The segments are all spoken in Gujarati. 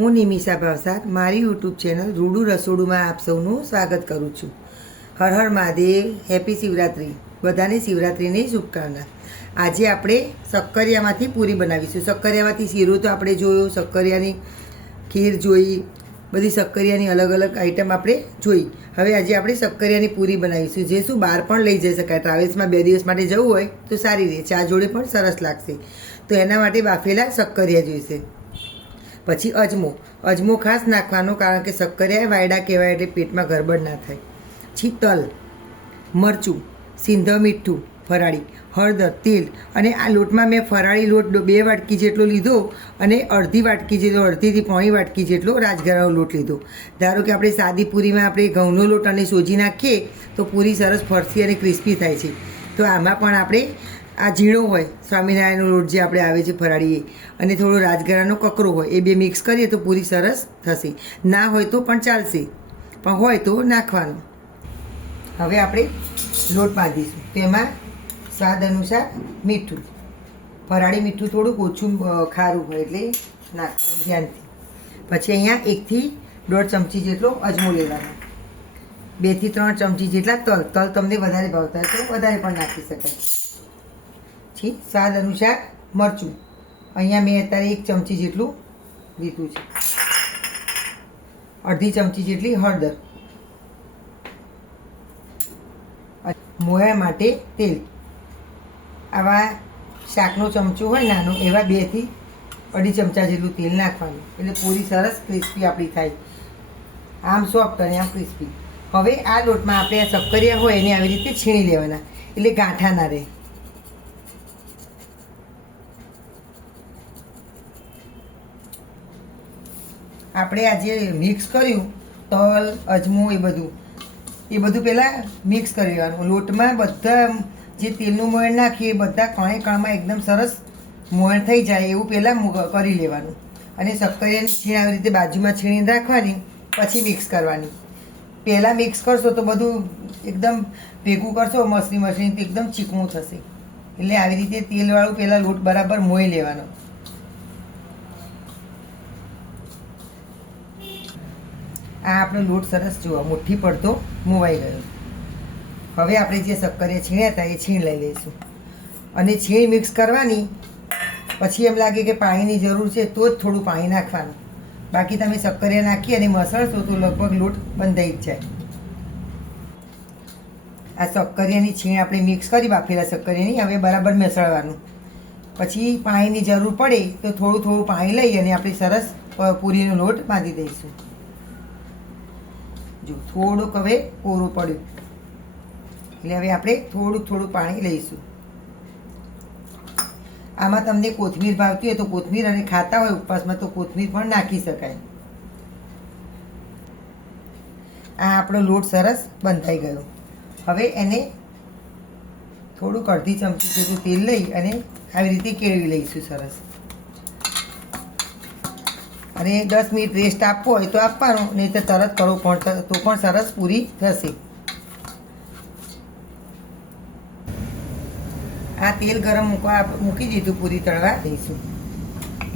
હું નિમિષા ભાવસાર મારી યુટ્યુબ ચેનલ રૂડુ રસોડુંમાં આપ સૌનું સ્વાગત કરું છું. હર હર મહાદેવ, હેપી શિવરાત્રિ. બધાને શિવરાત્રિની શુભકામના. આજે આપણે શક્કરિયામાંથી પૂરી બનાવીશું. શક્કરિયામાંથી શીરો તો આપણે જોયો, શક્કરિયાની ખીર જોઈ, બધી શક્કરિયાની અલગ અલગ આઈટમ આપણે જોઈ. હવે આજે આપણે શક્કરિયાની પૂરી બનાવીશું, જે શું બહાર પણ લઈ જઈ શકાય. ટ્રાવેલ્સમાં 2 દિવસ માટે જવું હોય તો સારી રહે, ચા જોડે પણ સરસ લાગશે. તો એના માટે બાફેલા શક્કરિયા જોઈશે. પછી અજમો ખાસ નાખવાનો, કારણ કે શક્કરિયા વાયડા કહેવાય એટલે પેટમાં ગરબડ ના થાય. પછી તલ, મરચું, સિંધવ મીઠું ફરાળી, હળદર, તેલ. અને આ લોટમાં મેં ફરાળી લોટ 2 વાટકી જેટલો લીધો અને અડધી વાટકી જેટલો, અડધીથી પોણી વાટકી જેટલો રાજગરાનો લોટ લીધો. ધારો કે આપણે સાદી પૂરીમાં આપણે ઘઉંનો લોટ અને સોજી નાખીએ તો પૂરી સરસ ફરસી અને ક્રિસ્પી થાય છે. તો આમાં પણ આપણે આ ઝીણો હોય સ્વામિનારાયણનો લોટ જે આપણે આવે છે ફરાળી, અને થોડો રાજગરાનો કકરો હોય, એ બે મિક્સ કરીએ તો પૂરી સરસ થશે. ના હોય તો પણ ચાલશે, પણ હોય તો નાખવાનું. હવે આપણે લોટ બાંધીશું. તેમાં સ્વાદ અનુસાર મીઠું, ફરાળી મીઠું થોડુંક ઓછું ખારું હોય એટલે નાખવાનું ધ્યાનથી. પછી અહીંયા 1 થી 1.5 ચમચી જેટલો અજમો લેવાનો, 2 થી 3 ચમચી જેટલા તલ તમને વધારે ભાવતા હોય તો વધારે પણ નાખી શકાય. પછી સ્વાદ અનુસાર મરચું, અહીંયા મેં અત્યારે 1 ચમચી જેટલું લીધું છે. અડધી ચમચી જેટલી હળદર, મોયા માટે તેલ. આવા શાકનો ચમચો હોય નાનો, એવા 2 થી 2.5 ચમચા જેટલું તેલ નાખવાનું, એટલે પૂરી સરસ ક્રિસ્પી આપણી થાય, આમ સોફ્ટ અને આમ ક્રિસ્પી. હવે આ લોટમાં આપણે આ શક્કરિયા હોય એને આવી રીતે છીણી લેવાના, એટલે ગાંઠા ના રહે. આપણે આ જે મિક્સ કર્યું તલ, અજમો, એ બધું પહેલાં મિક્સ કરી લેવાનું. લોટમાં બધા જે તેલનું મોયણ નાખીએ એ બધા કણે કણમાં એકદમ સરસ મોયણ થઈ જાય એવું પહેલાં કરી લેવાનું. અને શક્કરિયાની છીણ આવી રીતે બાજુમાં છીણીને રાખવાની, પછી મિક્સ કરવાની. પહેલાં મિક્સ કરશો તો બધું એકદમ ભેગું કરશો મસળી તો એકદમ ચીકણું થશે. એટલે આવી રીતે તેલવાળું પહેલાં લોટ બરાબર મોઈ લેવાનો. આ આપણો લોટ સરસ જોવા મુઠ્ઠી પડતો મોવાઈ ગયો. હવે આપણે જે શક્કરિયા છીણ્યા હતા એ છીણ લઈ લઈશું, અને છીણ મિક્સ કરવાની. પછી એમ લાગે કે પાણીની જરૂર છે તો જ થોડું પાણી નાખવાનું, બાકી તમે શક્કરિયા નાખી અને મસળશો તો લગભગ લોટ બંધાઈ જ જાય. આ શક્કરિયાની છીણ આપણે મિક્સ કરી બાફેલા શક્કરિયાની, હવે બરાબર મેસળવાનું. પછી પાણીની જરૂર પડે તો થોડું પાણી લઈ અને આપણે સરસ પૂરીનો લોટ બાંધી દઈશું. જો થોડુંક હવે કોરું પડ્યું એટલે હવે આપણે થોડું પાણી લઈશું. આમાં તમને કોથમીર ભાવતી હોય તો કોથમીર, અને ખાતા હોય ઉપવાસમાં તો કોથમીર પણ નાખી શકાય. આ આપણો લોટ સરસ બંધાઈ ગયો. હવે એને થોડુંક અડધી ચમચી જેટલું તેલ લઈ અને આવી રીતે કેળવી લઈશું સરસ. અને 10 મિનિટ રેસ્ટ આપવો હોય તો આપવાનો, નહીં તો તરત કરો પણ તો પણ સરસ પૂરી થશે. આ તેલ ગરમ મૂકી દીધું, પૂરી તળવા દઈશું.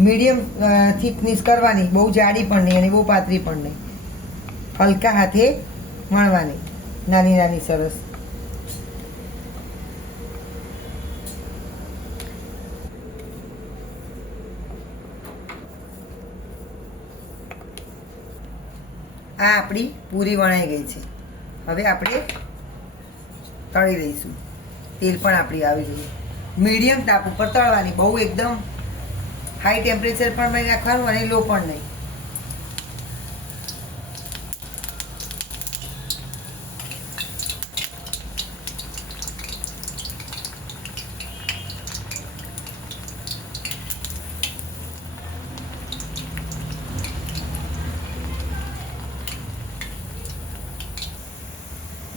મીડિયમ થિકનેસ કરવાની, બહુ જાડી પણ નહીં અને બહુ પાતળી પણ નહીં. હલકા હાથે વણવાની, નાની નાની સરસ. આ આપણી પૂરી વણાઈ ગઈ છે. હવે આપણે તળી લઈશું. તેલ પણ આપણી આવી ગઈ. મીડિયમ તાપ ઉપર તળવાની, બહુ એકદમ હાઈ ટેમ્પરેચર પણ નહીં રાખવાનું અને લો પણ નહીં.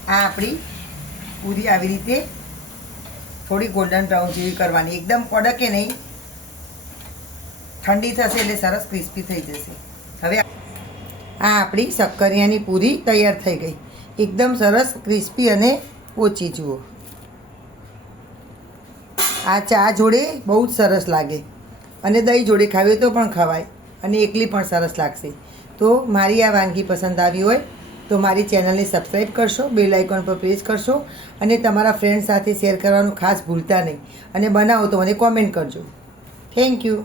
આ આપણી પૂરી આવી રીતે થોડી ગોલ્ડન બ્રાઉન જેવી કરવાની, એકદમ કડકે નહીં. ઠંડી થશે એટલે સરસ ક્રિસ્પી થઈ જશે. હવે આ આપણી શક્કરિયાની પૂરી તૈયાર થઈ ગઈ, એકદમ સરસ ક્રિસ્પી અને પોચી. જુઓ, આ ચા જોડે બહુ જ સરસ લાગે, અને દહીં જોડે ખાવી તો પણ ખવાય. અને એકલી પણ સરસ લાગશે. તો મારી આ વાનગી પસંદ આવી હોય તો મારી ચેનલને સબસ્ક્રાઈબ કરશો, બેલ આઇકોન પર પ્રેસ કરશો અને તમારા ફ્રેન્ડ સાથે શેર કરવાનું ખાસ ભૂલતા નહીં. અને બનાવો તો મને કોમેન્ટ કરજો. Thank you.